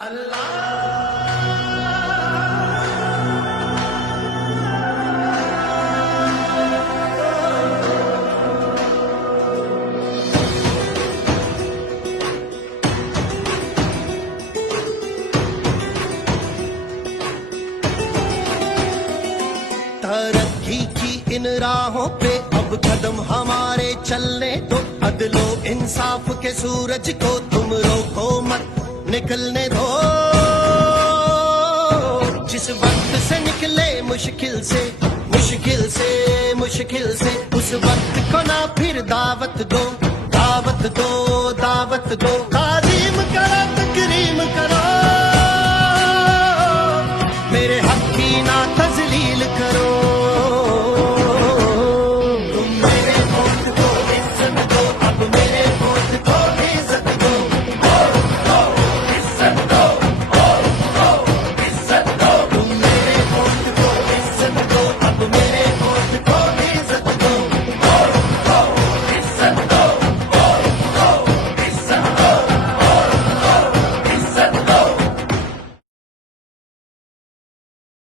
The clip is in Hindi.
तरक्की की इन राहों पे अब कदम हमारे चलने दो, अदलो इंसाफ के सूरज को तुम रोको मत निकलने दो। जिस वक्त से निकले मुश्किल से उस वक्त को ना फिर दावत दो। तालीम करा तकरीर